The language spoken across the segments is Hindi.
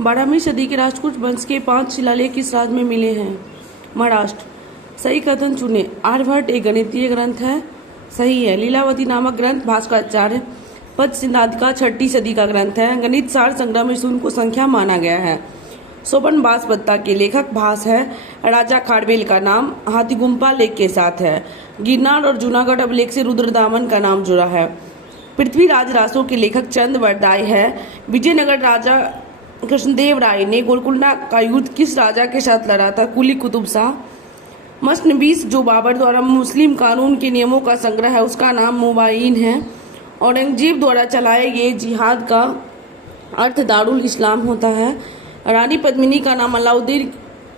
12वीं सदी के राजपूत वंश के 5 शिलालेख किस राज्य में मिले हैं? महाराष्ट्र। सही कथन चुने। आर्यभट्ट एक गणितीय ग्रंथ है। सही है। लीलावती नामक ग्रंथ भास्कराचार्य पद सिद्धांतिका 6ठी सदी का ग्रंथ है। गणित सार संग्रह में शून्य को संख्या माना गया है। सोपन बासपत्ता के लेखक भास है। राजा खारवेल का नाम हाथीगुम्पा लेख के साथ है। गिरनार और जूनागढ़ अभिलेख से रुद्रदामन का नाम जुड़ा है। पृथ्वीराज रासो के लेखक चंद वरदाई है। विजयनगर राजा कृष्णदेव राय ने गोलकुंडा का युद्ध किस राजा के साथ लड़ा था? कुली कुतुब शाह। मसनबीस जो बाबर द्वारा मुस्लिम कानून के नियमों का संग्रह है, उसका नाम मुबाइन है। औरंगजेब द्वारा चलाए गए जिहाद का अर्थ दारुल इस्लाम होता है। रानी पद्मिनी का नाम अलाउद्दीन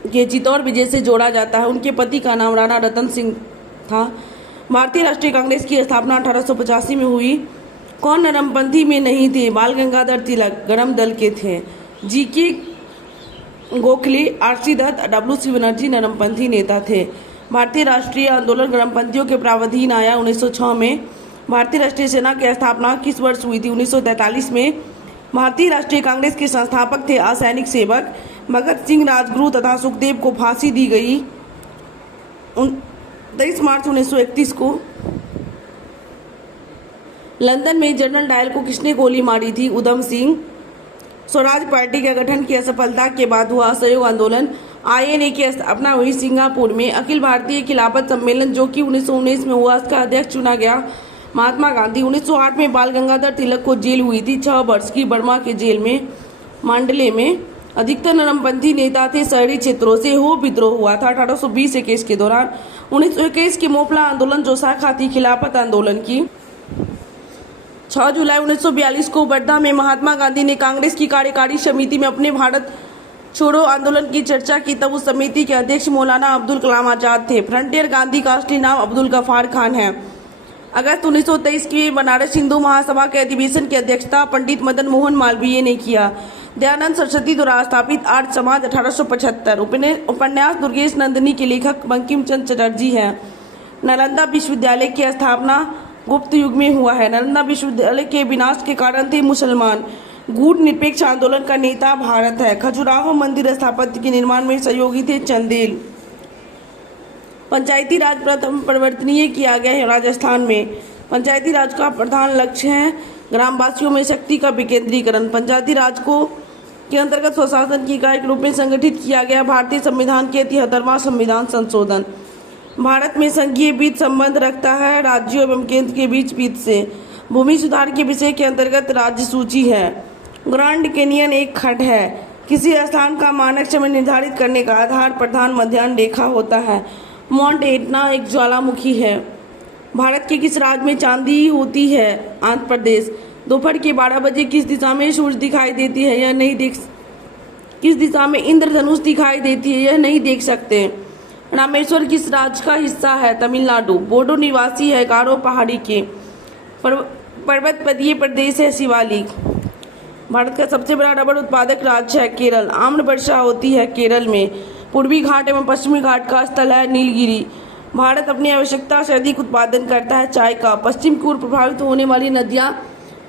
के चित्तौड़ विजय से जोड़ा जाता है। उनके पति का नाम राणा रतन सिंह था। भारतीय राष्ट्रीय कांग्रेस की स्थापना 1885 में हुई। कौन नरमपंथी में नहीं थे? बाल गंगाधर तिलक गरम दल के थे। G K Gokhale, R C Dutt, W C. Banerjee नरमपंथी नेता थे। भारतीय राष्ट्रीय आंदोलन गरमपंथियों के प्रावधान आया 1906 में। भारतीय राष्ट्रीय सेना की स्थापना किस वर्ष हुई थी? 1943 में। भारतीय राष्ट्रीय कांग्रेस के संस्थापक थे असैनिक सेवक भगत सिंह, राजगुरु तथा सुखदेव को फांसी दी गई 23 मार्च 1931 को। लंदन में जनरल डायल को किसने गोली मारी थी? उधम सिंह। स्वराज पार्टी के गठन की असफलता के बाद हुआ असहयोग आंदोलन। आईएनए की स्थापना हुई सिंगापुर में। अखिल भारतीय खिलाफत सम्मेलन जो कि 1919 में हुआ, उसका अध्यक्ष चुना गया महात्मा गांधी। 1908 में बाल गंगाधर तिलक को जेल हुई थी 6 वर्ष की बर्मा के जेल में मांडले में। अधिकतर नरमपंथी नेता थे। शहरी क्षेत्रों से हो विद्रोह हुआ था 1820-21 के दौरान। 1921 के मोपला आंदोलन जो शाखा थी खिलाफत आंदोलन की। 6 जुलाई 1942 को वर्धा में महात्मा गांधी ने कांग्रेस की कार्यकारी समिति में अपने भारत छोड़ो आंदोलन की चर्चा की। तब उस समिति के अध्यक्ष मौलाना अब्दुल कलाम आजाद थे। फ्रंटियर गांधी का असली नाम अब्दुल गफार खान है। अगस्त 1923 की बनारस हिंदू महासभा के अधिवेशन की अध्यक्षता पंडित मदन मोहन मालवीय ने किया। दयानंद सरस्वती द्वारा स्थापित आर्य समाज 1875। उपन्यास दुर्गेश नंदिनी के लेखक बंकिम चंद्र चटर्जी है। नालंदा विश्वविद्यालय की स्थापना गुप्त युग में हुआ है। नालंदा विश्वविद्यालय के विनाश के कारण थे मुसलमान। गूढ़ निरपेक्ष आंदोलन का नेता भारत है। खजुराहो मंदिर स्थापत्य के निर्माण में सहयोगी थे चंदेल। पंचायती राज प्रथम परिवर्तनीय किया गया है राजस्थान में। पंचायती राज का प्रधान लक्ष्य है ग्रामवासियों में शक्ति का विकेंद्रीकरण। पंचायती राज को के अंतर्गत स्वशासन की इकाई के रूप में संगठित किया गया। भारतीय संविधान के 73वां संविधान संशोधन। भारत में संघीय वित्त संबंध रखता है राज्यों एवं केंद्र के बीच वित्त से। भूमि सुधार के विषय के अंतर्गत राज्य सूची है। ग्रैंड कैनियन एक खड्ड है। किसी स्थान का मानक समय निर्धारित करने का आधार प्रधान मध्याह्न रेखा होता है। माउंट एटना एक ज्वालामुखी है। भारत के किस राज्य में चांदी होती है? आंध्र प्रदेश। दोपहर के 12 बजे किस दिशा में सूरज दिखाई देती है? यह नहीं देख किस दिशा में इंद्रधनुष दिखाई देती है? यह नहीं देख सकते। रामेश्वर किस राज्य का हिस्सा है? तमिलनाडु। बोडो निवासी है गारो पहाड़ी के। पर्वतपदीय प्रदेश है शिवालिक। भारत का सबसे बड़ा रबर उत्पादक राज्य है केरल। आम्र वर्षा होती है केरल में। पूर्वी घाट एवं पश्चिमी घाट का स्थल है नीलगिरी। भारत अपनी आवश्यकता से अधिक उत्पादन करता है चाय का। पश्चिम की ओर प्रभावित होने वाली नदियां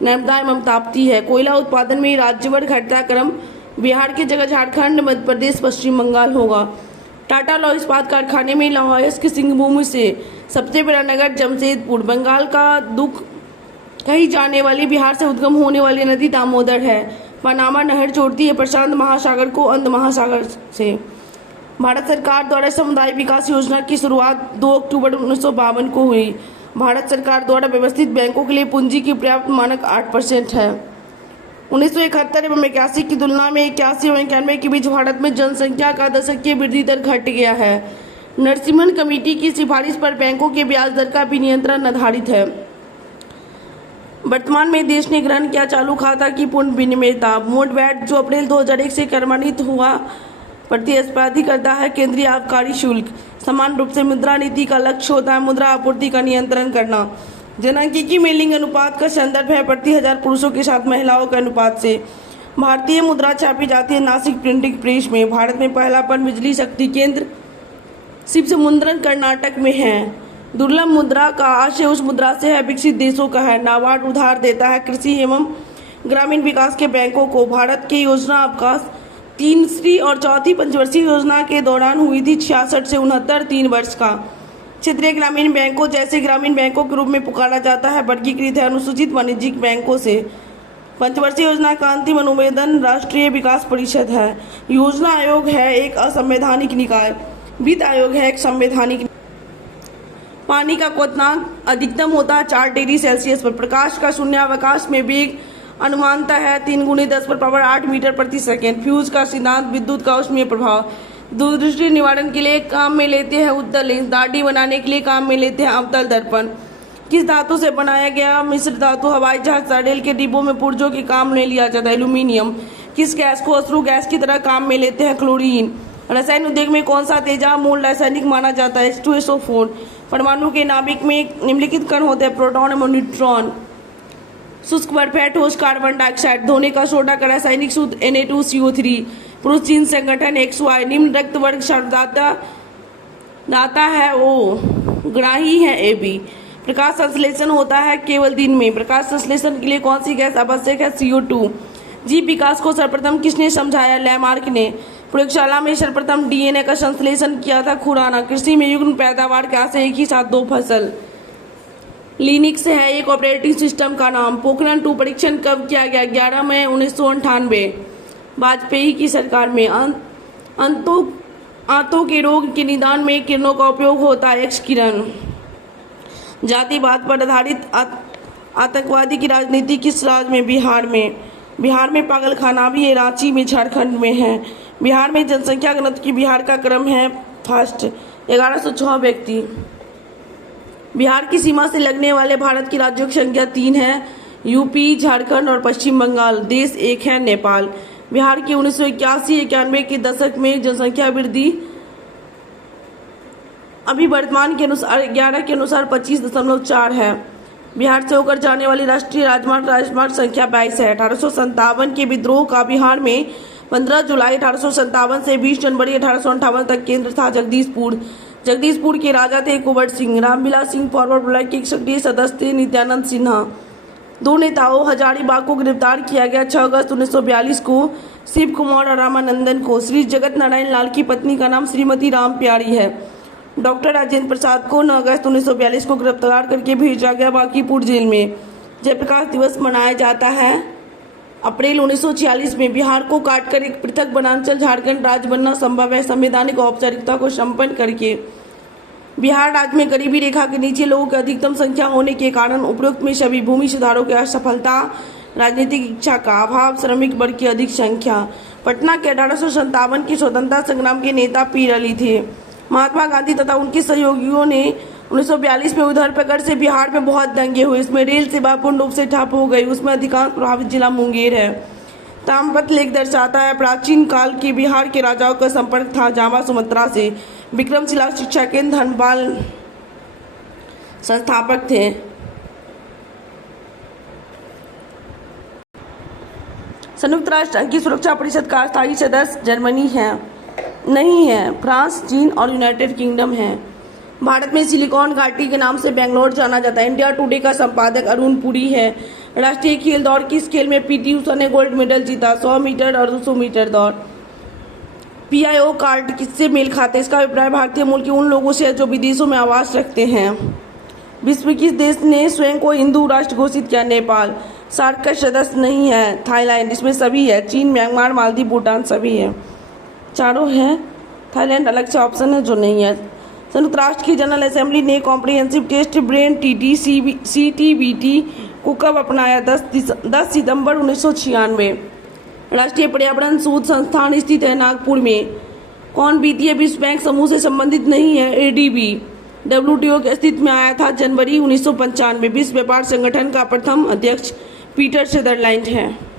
नर्मदा एवं ताप्ती है। कोयला उत्पादन में राज्यवार घटता क्रम बिहार की जगह झारखंड, मध्य प्रदेश, पश्चिम बंगाल होगा। टाटा लौह इस्पात कारखाने में लौहयस्क की सिंहभूमि से सबसे बड़ा नगर जमशेदपुर। बंगाल का दुख कही जाने वाली बिहार से उद्गम होने वाली नदी दामोदर है। पनामा नहर जोड़ती है प्रशांत महासागर को अंध महासागर से। भारत सरकार द्वारा समुदाय विकास योजना की शुरुआत 2 अक्टूबर 1952 को हुई। भारत सरकार द्वारा व्यवस्थित बैंकों के लिए पूंजी की पर्याप्त मानक 8% है। 1971 एवं 81 की तुलना में 81 एवं 91 के बीच भारत में जनसंख्या का दशकीय वृद्धि दर घट गया है। नरसिम्हन कमेटी की सिफारिश पर बैंकों के ब्याज दर का विनियंत्रण आधारित है। वर्तमान में देश ने ग्रहण किया चालू खाता की पूर्ण विनियमितता। मोड वैट जो अप्रैल 2001 से क्रियान्वित हुआ प्रतिस्पर्धी करता है केंद्रीय आबकारी शुल्क। समान रूप से मुद्रा नीति का लक्ष्य होता है मुद्रा आपूर्ति का नियंत्रण करना। जनसांख्यिकी में लिंग अनुपात का संदर्भ है प्रति 1000 पुरुषों के साथ महिलाओं के अनुपात से। भारतीय मुद्रा छापी जाती है नासिक प्रिंटिंग प्रेस में। भारत में पहला पन बिजली शक्ति केंद्र शिव समुद्रन कर्नाटक में है। दुर्लभ मुद्रा का आशय उस मुद्रा से है विकसित देशों का है। नाबार्ड उधार देता है कृषि एवं ग्रामीण विकास के बैंकों को। भारत के योजना अवकाश तीसरी और चौथी पंचवर्षीय योजना के दौरान हुई थी 66 से 69 3 वर्ष का। क्षेत्रीय ग्रामीण बैंकों जैसे ग्रामीण बैंकों के रूप में पुकारा जाता है, वर्गीकृत है अनुसूचित वाणिज्यिक बैंकों से। पंचवर्षीय योजना का अंतिम अनुमोदन राष्ट्रीय विकास परिषद है। योजना आयोग है एक असंवैधानिक निकाय। वित्त आयोग है एक संवैधानिक। पानी का क्वथनांक अधिकतम होता है 4 डिग्री सेल्सियस पर। प्रकाश का शून्यावकाश में वेग अनुमानता है 3 × 10⁸ मीटर प्रति सेकेंड। फ्यूज का सिद्धांत विद्युत का ऊष्मीय प्रभाव। दूरदृष्टि निवारण के लिए काम में लेते हैं उत्तल लेंस। दाढ़ी बनाने के लिए काम में लेते हैं अवतल दर्पण। किस धातु से बनाया गया मिश्र धातु हवाई जहाज रेल के डिब्बों में पुर्जों के काम में लिया जाता है एल्यूमिनियम। किस गैस को अश्रु गैस की तरह काम में लेते हैं क्लोरीन। रसायन उद्योग में कौन सा तेजाब मूल रासायनिक माना जाता है H2SO4। परमाणु के नाभिक में निम्नलिखित कण होते हैं प्रोटॉन एवं न्यूट्रॉन। शुष्क बर्फ है ठोस कार्बन डाइऑक्साइड। धोने का सोडा का रासायनिक सूत्र Na2CO3। पुरुष जीन संगठन XY। निम्न रक्त वर्ग दाता है O। ग्राही है AB। प्रकाश संश्लेषण होता है केवल दिन में। प्रकाश संश्लेषण के लिए कौन सी गैस आवश्यक है CO2। जीव विकास को सर्वप्रथम किसने समझाया लैमार्क ने। प्रयोगशाला में सर्वप्रथम DNA का संश्लेषण किया था खुराना। कृषि में युग्म पैदावार क्या से एक ही साथ 2 फसल। लिनक्स है एक ऑपरेटिंग सिस्टम का नाम। पोखरण 2 परीक्षण कब किया गया 11 मई 1998 वाजपेयी की सरकार में। आंतों के रोग के निदान में किरणों का उपयोग होता है एक्स किरण। जातिवाद पर आधारित आतंकवादी की राजनीति किस राज्य में बिहार में पागलखाना भी है रांची में झारखंड में है। बिहार में जनसंख्या घनत्व की बिहार का क्रम है फर्स्ट 1106 व्यक्ति। बिहार की सीमा से लगने वाले भारत की राज्यों की संख्या 3 है यूपी झारखंड और पश्चिम बंगाल। देश एक है नेपाल। बिहार के 1981-91 के दशक में जनसंख्या वृद्धि अभी वर्तमान के अनुसार 11 के अनुसार 25.4 है। बिहार से होकर जाने वाली राष्ट्रीय राजमार्ग संख्या 22 है। 1857 के विद्रोह का बिहार में 15 जुलाई 1857 से 20 जनवरी 1858 तक केंद्र था जगदीशपुर के राजा थे कुंवर सिंह। रामविलास सिंह फॉरवर्ड ब्लॉक के एक सक्रिय सदस्य थे नित्यानंद सिन्हा। 2 नेताओं हजारीबाग को गिरफ्तार किया गया 6 अगस्त 1942 को। शिव कुमार और रामानंदन को। श्री जगत नारायण लाल की पत्नी का नाम श्रीमती राम प्यारी है। डॉक्टर राजेंद्र प्रसाद को 9 अगस्त 1942 को गिरफ्तार करके भेजा गया बांकीपुर जेल में। जयप्रकाश दिवस मनाया जाता है अप्रैल 1946 में। बिहार को काटकर एक पृथक वनांचल झारखंड राज्य बनना संभव है संवैधानिक औपचारिकता को संपन्न करके। बिहार राज्य में गरीबी रेखा के नीचे लोगों की अधिकतम संख्या होने के कारण उपरोक्त में सभी भूमि सुधारों की असफलता, राजनीतिक इच्छा का अभाव, श्रमिक वर्ग की अधिक संख्या। पटना के 1857 के स्वतंत्रता संग्राम के नेता पीर अली थे। महात्मा गांधी तथा उनके सहयोगियों ने 1942 में उधर पकड़ से बिहार में बहुत दंगे हुए। इसमें रेल सेवा पूर्ण रूप से ठप हो गई। उसमें अधिकांश प्रभावित जिला मुंगेर है। ताम्रपत्र लेख दर्शाता है प्राचीन काल के बिहार के राजाओं का संपर्क था जावा सुमत्रा से। विक्रमशिला शिक्षा केंद्र धनपाल संस्थापक थे। संयुक्त राष्ट्र संघ की सुरक्षा परिषद का स्थायी सदस्य जर्मनी नहीं है, फ्रांस, चीन और यूनाइटेड किंगडम है। भारत में सिलिकॉन घाटी के नाम से बेंगलोर जाना जाता है। इंडिया टुडे का संपादक अरुण पुरी है। राष्ट्रीय खेल दौड़ की खेल में पीटी उषा ने गोल्ड मेडल जीता 100 मीटर और 200 मीटर दौड़। पीआईओ कार्ड किससे मेल खाते हैं? इसका अभिप्राय भारतीय मूल के उन लोगों से है जो विदेशों में आवास रखते हैं। विश्व में किस देश ने स्वयं को हिंदू राष्ट्र घोषित किया? नेपाल। सार्क का सदस्य नहीं है थाईलैंड, इसमें सभी है। चीन, म्यांमार, मालदीव, भूटान सभी है। चारों है। थाईलैंड अलग से ऑप्शन है जो नहीं है। संयुक्त राष्ट्र की जनरल असेंबली ने कॉम्प्रिहेंसिव टेस्ट ब्रेन CTBT को कब अपनाया? 10 सितंबर 1996। राष्ट्रीय पर्यावरण शोध संस्थान स्थित है नागपुर में। कौन वित्तीय विश्व बैंक समूह से संबंधित नहीं है? ADB। WTO के अस्तित्व में आया था जनवरी 1995। विश्व व्यापार संगठन का प्रथम अध्यक्ष पीटर सेदरलैंड है।